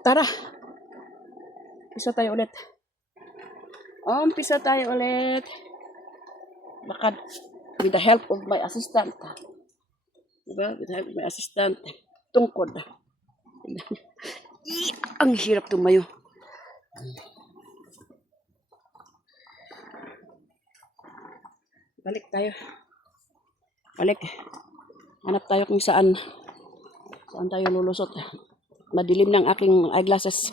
Tara, umpisa tayo ulit. Umpisa tayo ulit. Lakad. With the help of my assistant. Diba? With the help of my assistant. Tungkod. Ang hirap tumayo. Balik tayo. Balik. Hanap tayo kung saan tayo lulusot. Madilim ng aking eyeglasses.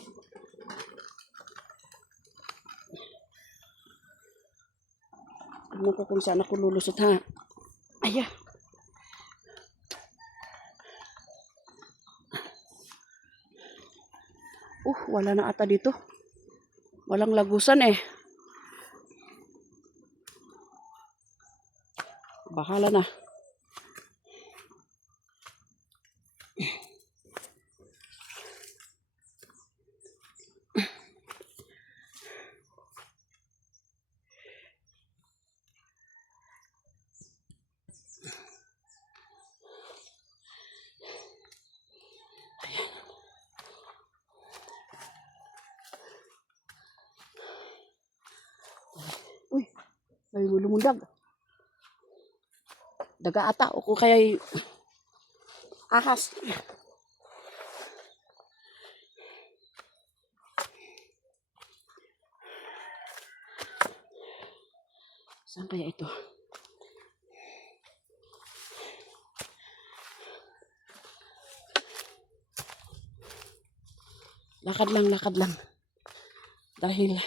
Tignan ko kung saan ako lulusot, ha. Aya. Wala na ata dito. Walang lagusan eh. Bahala na. Uy, may lumundag. Daga ata o kaya ahas. Saan kaya ito? Lakad lang. Dahil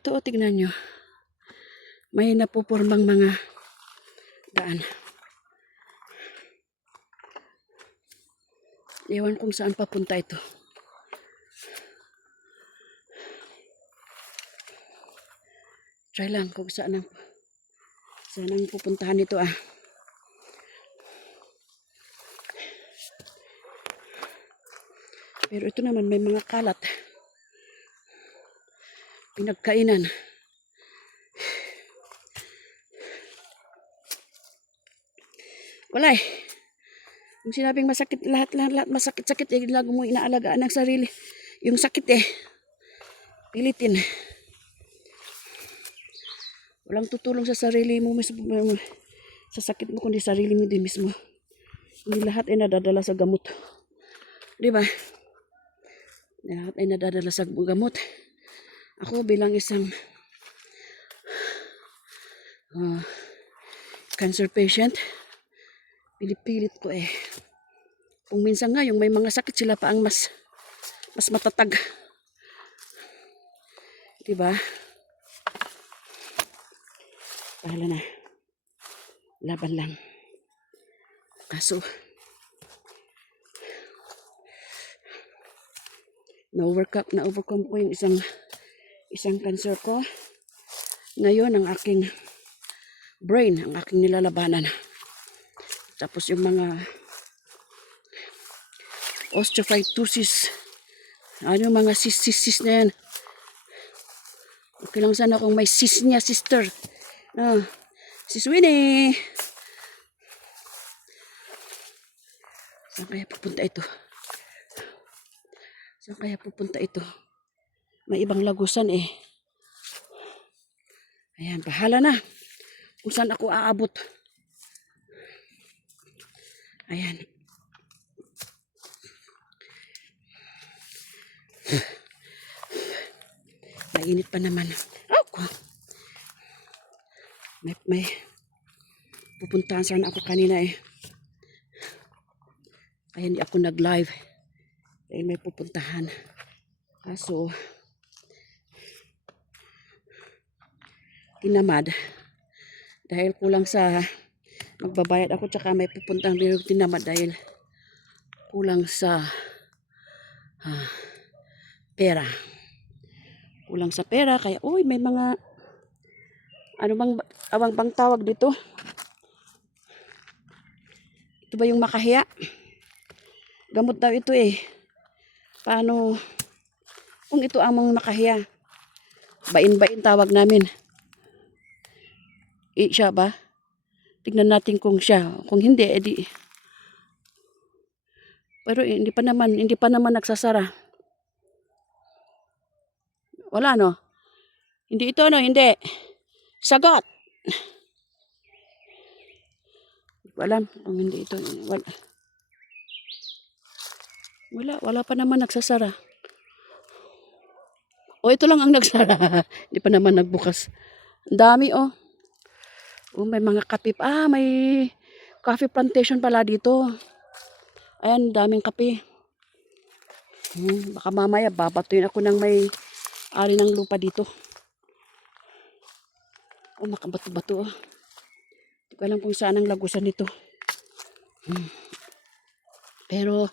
ito tignan nyo. May napupurmang mga daan. Ewan kung saan papunta ito. Try lang kung saan ang pupuntahan nito Pero ito naman may mga kalat. Pinagkainan. Wala eh. Kung sinabing masakit, lahat masakit-sakit, lago mo inaalagaan ng sarili. Yung sakit pilitin. Walang tutulong sa sarili mo mismo, sa sakit mo, kundi sarili mo din mismo. Hindi lahat ay nadadala sa gamot. Diba? Lahat ay nadadala sa gamot. Ako bilang isang cancer patient, pinipilit ko Kung minsan nga, yung may mga sakit, sila pa ang mas matatag. Diba? Bahala na. Laban lang. Kaso, na-overcome ko yung isang cancer ko. Ngayon, ang aking brain, ang aking nilalabanan. Tapos yung mga osteophytosis, mga sis na yan. Okay lang sana kung may sis niya, sister. Sis Winnie. Saan kaya pupunta ito? May ibang lagusan Ayan, bahala na. Kung saan ako aabot. Ayan. Mainit pa naman. May pupuntahan sana ako kanina Kaya hindi ako nag-live. Dahil may pupuntahan. Kaso, tinamad. Dahil kulang sa magbabayad ako, tsaka may pupuntahan din tinamad dahil kulang sa pera. Kulang sa pera, kaya may mga bang tawag dito? Ito ba yung makahiya? Gamot daw ito Paano kung ito ang makahiya? Bain-bain tawag namin. Siya ba? Tignan natin kung siya. Kung hindi, edi. Pero hindi pa naman nagsasara. Wala no. Hindi ito ano, hindi. Sagot. Hindi ko alam kung hindi ito. Wala pa naman nagsasara. O ito lang ang nagsara. Hindi pa naman nagbukas. Ang dami oh. Oh, may mga kape. May coffee plantation pala dito. Ayan, daming kape. Baka mamaya babatuin ako ng may ari ng lupa dito. Oh, makabato-bato. Hindi ko alam kung saan ang lagusan nito. Pero,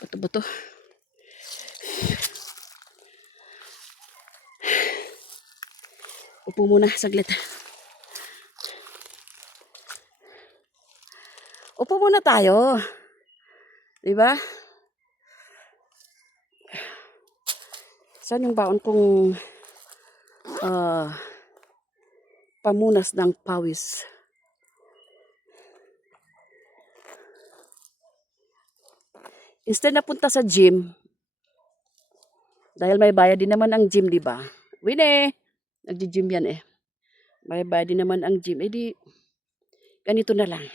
bato-bato. Upo muna, saglit. Upo muna tayo. Diba? Saan yung baon kong pamunas ng pawis? Instead na punta sa gym, dahil may bayad din naman ang gym, di ba? Wine, nagji-gym yan eh. May bayad din naman ang gym. Eh di, ganito na lang.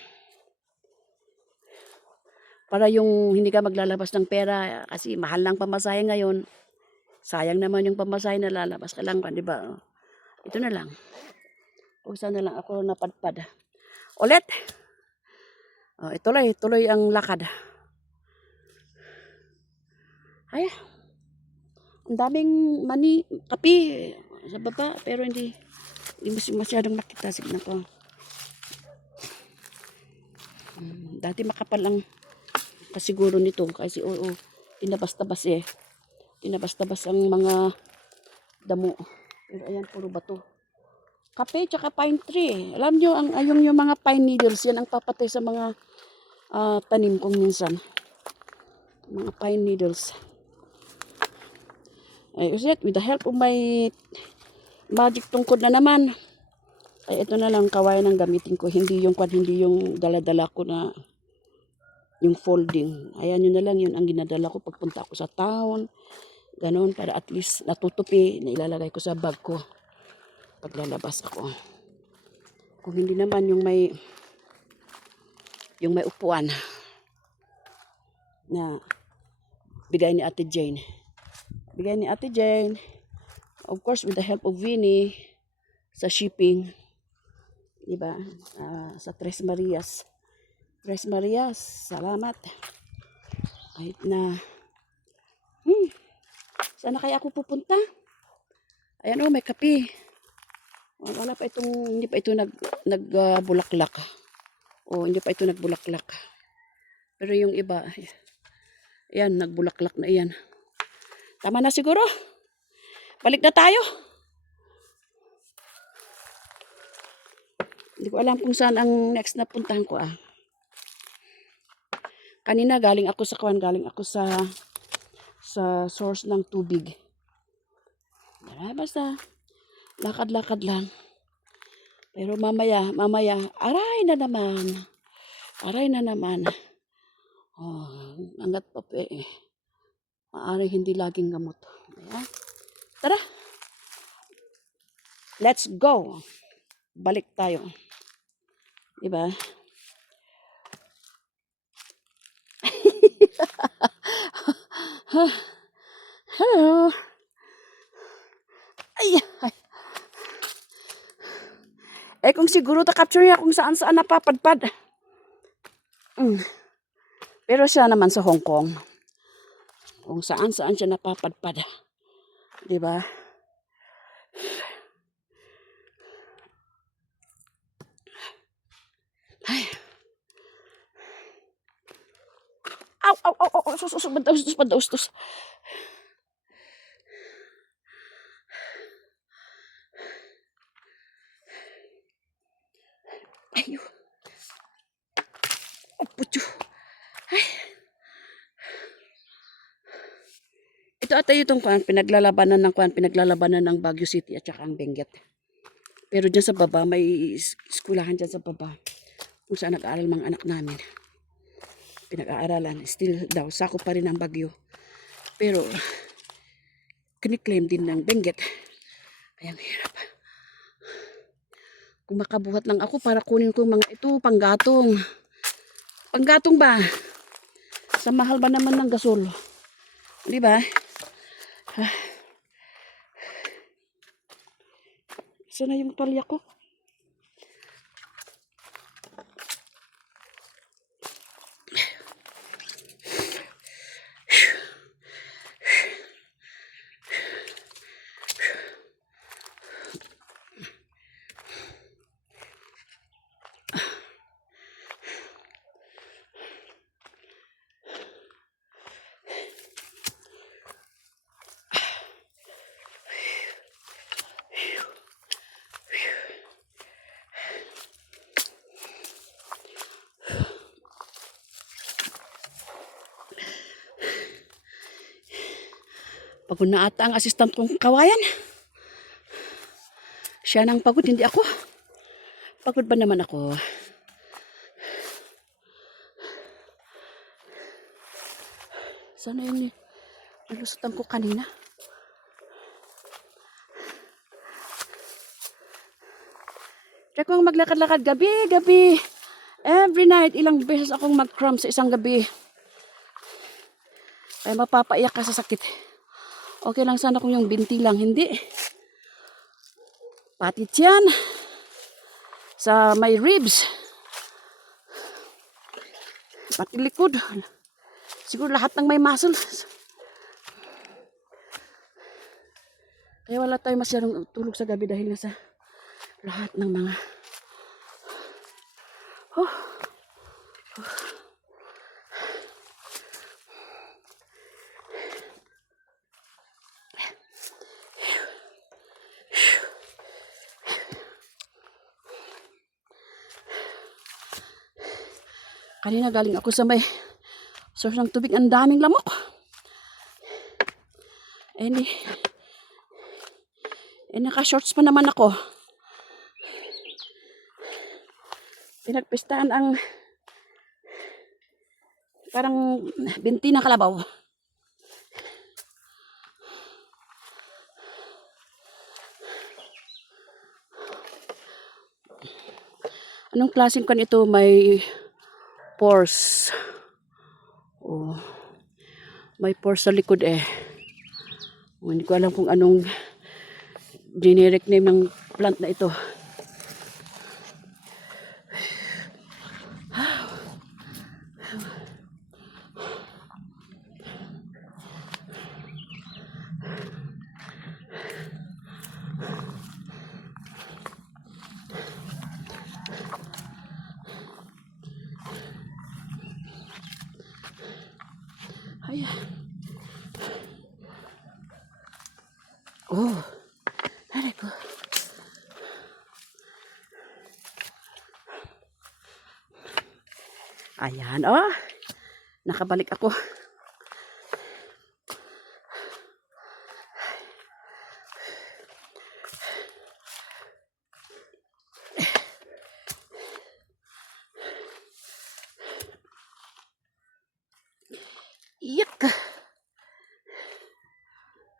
Para yung hindi ka maglalabas ng pera kasi mahal lang pamasahe ngayon. Sayang naman yung pamasahe na lalabas ka lang, di ba? Ito na lang. O sana lang ako napadpad. Ulit. Tuloy ang lakad. Ay, ang daming kape sa baba, pero hindi masyadong nakita. Signan ko. Dati makapal ang kasiguro nito kasi tinabas-tabas eh. Tinabas-tabas ang mga damo. Pero ayan, puro bato. Kape tsaka pine tree. Alam nyo, yung mga pine needles, yan ang papatay sa mga tanim kong minsan. Mga pine needles. With the help of my magic tungkod na naman, ay ito na lang kawayan ang gamitin ko. Hindi yung dala-dala ko na yung folding. Ayan, yun na lang, yun ang ginadala ko pagpunta ako sa town. Ganon, para at least natutupi na ilalagay ko sa bag ko paglalabas ako. Kung hindi naman yung may upuan na bigay ni Ate Jane. Bigay ni Ate Jane. Of course, with the help of Winnie sa shipping. Diba? Sa Tres Marias. Tres Marias, salamat. Kahit na saan na kaya ako pupunta? Ayan may kape. Wala pa hindi pa ito nagbulaklak. Hindi pa ito nagbulaklak. Pero yung iba, ayan, nagbulaklak na iyan. Tama na siguro. Balik na tayo. Hindi ko alam kung saan ang next na puntahan ko Kanina galing ako sa source ng tubig. Basta lakad-lakad lang. Pero mamaya, aray na naman. Hanggat pa maaari hindi laging gamot. Ayan. Tara. Let's go. Balik tayo. Diba? Hello. Ay. Kung siguro capture niya kung saan napapadpad. Pero siya naman sa Hong Kong. Kung saan siya napapadpad. Diba? Ay. Aw. Sus. Badaustos. Ayo. Putyo. Ay. Ito ata yung pinaglalalabanan ng Baguio City at saka ang Benguet. Pero dyan sa baba, may eskulahan dyan sa baba. Kung saan nag-aaral mga anak namin. Pinag-aaralan. Still daw, sakop pa rin ang bagyo. Pero, kiniklaim din ng Benguet. Ay, ang hirap. Kung makabuhat lang ako para kunin ko mga ito, panggatong. Panggatong ba? Sa mahal ba naman ng gasol? Di ba? Saan na yung palya ko? Pagod na ata ang assistant kong kawayan. Siya nang pagod, hindi ako. Pagod ba naman ako? Sana yun nalusutan ko kanina. Try ko maglakad-lakad gabi. Every night, ilang beses akong mag-cramp sa isang gabi. Kaya mapapaiyak ka sa sakit. Okay lang sana kung yung binti lang, hindi. Pati tiyan. Sa may ribs. Pati likod. Siguro lahat ng may muscles. Kaya wala tayo masyadong tulog sa gabi dahil nasa lahat ng mga Kanina galing ako sa may source ng tubig. Ang daming lamok. Naka-shorts pa naman ako. Pinagpistahan ang parang binti na kalabaw. Anong klaseng kan ito? May pores. Oh. May pores sa likod eh. Hindi ko alam kung anong generic name ng plant na ito. Ayan. Oh. Aray ko. Ayan, oh. Nakabalik ako. Yak.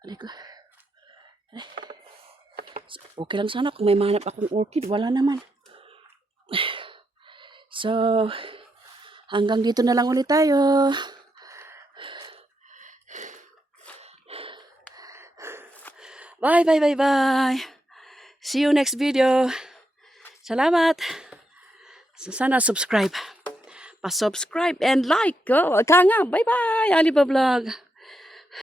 Aray ko. Okay lang sana kung may mahanap akong orchid. Wala naman. So, hanggang dito na lang ulit tayo. Bye. See you next video. Salamat. Sana subscribe. Pa-subscribe and like. Bye-bye. Aliba Vlog.